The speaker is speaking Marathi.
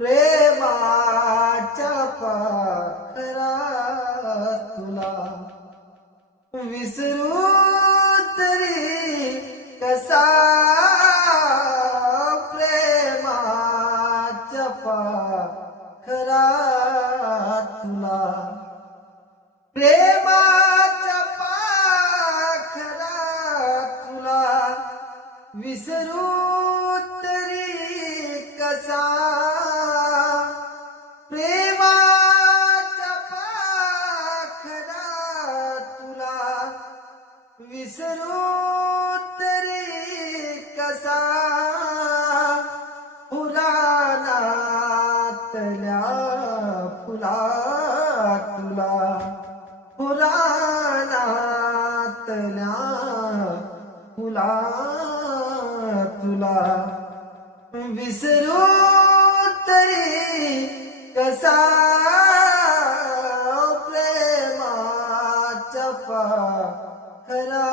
प्रेमाच्या पाखरा तुला विसरू तरी कसा प्रेमाच्या पाखरा तुला प्रेमाच्या पाखरा तुला विसरू तरी कसा प्रेमाच्या पाखरा तुला विसरू तरी कसा पुराणातल्या फुला तुला पुराणातल्या फुला तुला विसरू तरी कसा प्रेमाच्या पाखरा